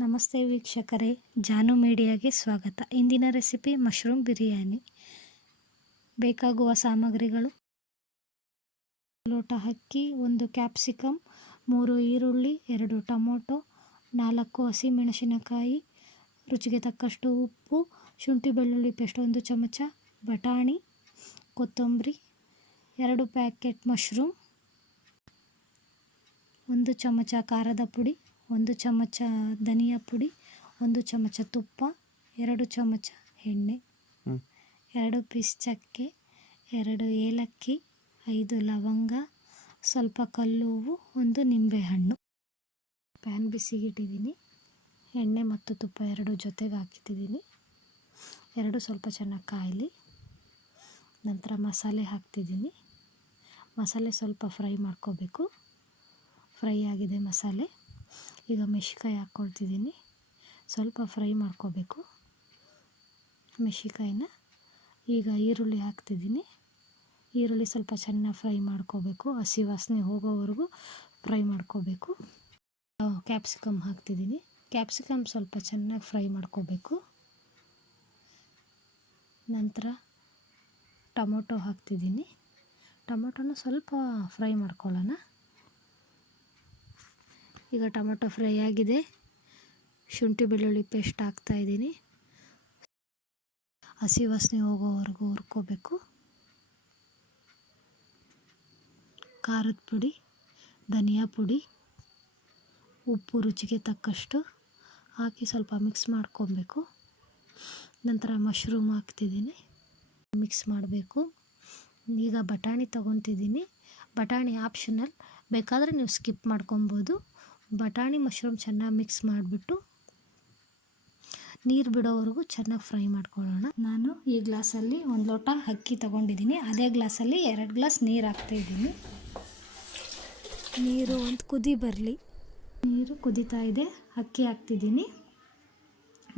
ನಮಸ್ತೆ ವೀಕ್ಷಕರೇ, ಜಾನು ಮೀಡಿಯಾಗೆ ಸ್ವಾಗತ. ಇಂದಿನ ರೆಸಿಪಿ ಮಶ್ರೂಮ್ ಬಿರಿಯಾನಿ. ಬೇಕಾಗುವ ಸಾಮಗ್ರಿಗಳು. ಲೋಟ ಅಕ್ಕಿ, ಒಂದು ಕ್ಯಾಪ್ಸಿಕಮ್ ಮೂರು ಈರುಳ್ಳಿ, ಎರಡು ಟೊಮೊಟೊ, ನಾಲ್ಕು ಹಸಿಮೆಣಸಿನಕಾಯಿ, ರುಚಿಗೆ ತಕ್ಕಷ್ಟು ಉಪ್ಪು, ಶುಂಠಿ ಬೆಳ್ಳುಳ್ಳಿ ಪೇಸ್ಟ್ ಒಂದು ಚಮಚ, ಬಟಾಣಿ, ಕೊತ್ತಂಬರಿ, ಎರಡು ಪ್ಯಾಕೆಟ್ ಮಶ್ರೂಮ್, ಒಂದು ಚಮಚ ಖಾರದ ಪುಡಿ. ಒಂದು ಚಮಚ ಧನಿಯಾ ಪುಡಿ ಒಂದು ಚಮಚ ತುಪ್ಪ ಎರಡು ಚಮಚ ಎಣ್ಣೆ ಎರಡು ಪೀಸ್ ಚಕ್ಕೆ ಎರಡು ಏಲಕ್ಕಿ ಐದು ಲವಂಗ ಸ್ವಲ್ಪ ಕಲ್ಲುವು ಒಂದು ನಿಂಬೆಹಣ್ಣು. ಪ್ಯಾನ್ ಬಿಸಿಗಿಟ್ಟಿದ್ದೀನಿ. ಎಣ್ಣೆ ಮತ್ತು ತುಪ್ಪ ಎರಡು ಜೊತೆಗೆ ಹಾಕಿದ್ದೀನಿ ಎರಡು ಸ್ವಲ್ಪ ಚೆನ್ನಾಗಿ ಕಾಯಲಿ. ನಂತರ ಮಸಾಲೆ ಹಾಕ್ತಿದ್ದೀನಿ. ಮಸಾಲೆ ಸ್ವಲ್ಪ ಫ್ರೈ ಮಾಡ್ಕೋಬೇಕು. ಫ್ರೈ ಆಗಿದೆ ಮಸಾಲೆ. ಈಗ ಮೆಶಿಕಾಯಿ ಹಾಕ್ಕೊಳ್ತಿದ್ದೀನಿ. ಸ್ವಲ್ಪ ಫ್ರೈ ಮಾಡ್ಕೋಬೇಕು. ಮೆಣ್ಸಿಕಾಯಿನ ಈಗ ಈರುಳ್ಳಿ ಹಾಕ್ತಿದ್ದೀನಿ. ಈರುಳ್ಳಿ ಸ್ವಲ್ಪ ಚೆನ್ನಾಗಿ ಫ್ರೈ ಮಾಡ್ಕೋಬೇಕು. ಹಸಿ ವಾಸನೆ ಹೋಗೋವರೆಗೂ ಫ್ರೈ ಮಾಡ್ಕೋಬೇಕು. ಕ್ಯಾಪ್ಸಿಕಮ್ ಹಾಕ್ತಿದ್ದೀನಿ. ಕ್ಯಾಪ್ಸಿಕಮ್ ಸ್ವಲ್ಪ ಚೆನ್ನಾಗಿ ಫ್ರೈ ಮಾಡ್ಕೋಬೇಕು. ನಂತರ ಟೊಮೊಟೊ ಹಾಕ್ತಿದ್ದೀನಿ. ಟೊಮೊಟೊನ ಸ್ವಲ್ಪ ಫ್ರೈ ಮಾಡ್ಕೊಳ್ಳೋಣ. ಈಗ ಟೊಮೊಟೊ ಫ್ರೈ ಆಗಿದೆ. ಶುಂಠಿ ಬೆಳ್ಳುಳ್ಳಿ ಪೇಸ್ಟ್ ಹಾಕ್ತಾಯಿದ್ದೀನಿ ಹಸಿ ವಾಸನೆ ಹೋಗೋವರೆಗೂ ಹುರ್ಕೋಬೇಕು. ಖಾರದ ಪುಡಿ, ಧನಿಯಾ ಪುಡಿ, ಉಪ್ಪು ರುಚಿಗೆ ತಕ್ಕಷ್ಟು ಹಾಕಿ ಸ್ವಲ್ಪ ಮಿಕ್ಸ್ ಮಾಡ್ಕೊಬೇಕು. ನಂತರ ಮಶ್ರೂಮ್ ಹಾಕ್ತಿದ್ದೀನಿ. ಮಿಕ್ಸ್ ಮಾಡಬೇಕು. ಈಗ ಬಟಾಣಿ ತೊಗೊತಿದ್ದೀನಿ. ಬಟಾಣಿ ಆಪ್ಷನಲ್. ಬೇಕಾದರೆ ನೀವು ಸ್ಕಿಪ್ ಮಾಡ್ಕೊಬೋದು. ಬಟಾಣಿ ಮಶ್ರೂಮ್ ಚೆನ್ನಾಗಿ ಮಿಕ್ಸ್ ಮಾಡಿಬಿಟ್ಟು ನೀರು ಬಿಡೋವರೆಗೂ ಚೆನ್ನಾಗಿ ಫ್ರೈ ಮಾಡ್ಕೊಳ್ಳೋಣ. ನಾನು ಈ ಗ್ಲಾಸಲ್ಲಿ ಒಂದು ಲೋಟ ಅಕ್ಕಿ ತೊಗೊಂಡಿದ್ದೀನಿ. ಅದೇ ಗ್ಲಾಸಲ್ಲಿ ಎರಡು ಗ್ಲಾಸ್ ನೀರು ಹಾಕ್ತಾಯಿದ್ದೀನಿ ನೀರು ಒಂದು ಕುದಿ ಬರಲಿ. ನೀರು ಕುದೀತಾ ಇದೆ. ಅಕ್ಕಿ ಹಾಕ್ತಿದ್ದೀನಿ.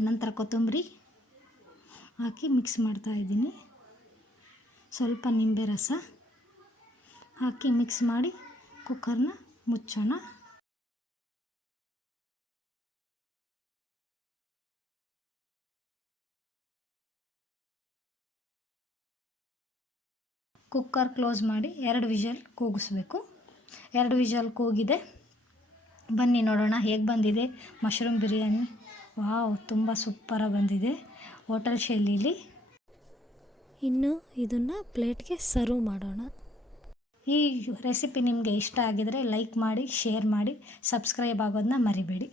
ನಂತರ ಕೊತ್ತಂಬರಿ ಹಾಕಿ ಮಿಕ್ಸ್ ಮಾಡ್ತಾಯಿದ್ದೀನಿ ಸ್ವಲ್ಪ ನಿಂಬೆ ರಸ ಹಾಕಿ ಮಿಕ್ಸ್ ಮಾಡಿ ಕುಕ್ಕರ್ನ ಮುಚ್ಚೋಣ. ಕುಕ್ಕರ್ ಕ್ಲೋಸ್ ಮಾಡಿ ಎರಡು ವಿಷಲ್ ಕೂಗಿಸ್ಬೇಕು. ಎರಡು ವಿಷಲ್ ಕೂಗಿದೆ. ಬನ್ನಿ ನೋಡೋಣ ಹೇಗೆ ಬಂದಿದೆ. ಮಶ್ರೂಮ್ ಬಿರಿಯಾನಿ. ವಾವ್, ತುಂಬ ಸೂಪರಾಗಿ ಬಂದಿದೆ ಹೋಟೆಲ್ ಶೈಲಿಲಿ. ಇನ್ನು ಇದನ್ನು ಪ್ಲೇಟ್ಗೆ ಸರ್ವ್ ಮಾಡೋಣ. ಈ ರೆಸಿಪಿ ನಿಮಗೆ ಇಷ್ಟ ಆಗಿದರೆ ಲೈಕ್ ಮಾಡಿ, ಶೇರ್ ಮಾಡಿ, ಸಬ್ಸ್ಕ್ರೈಬ್ ಆಗೋದನ್ನ ಮರಿಬೇಡಿ.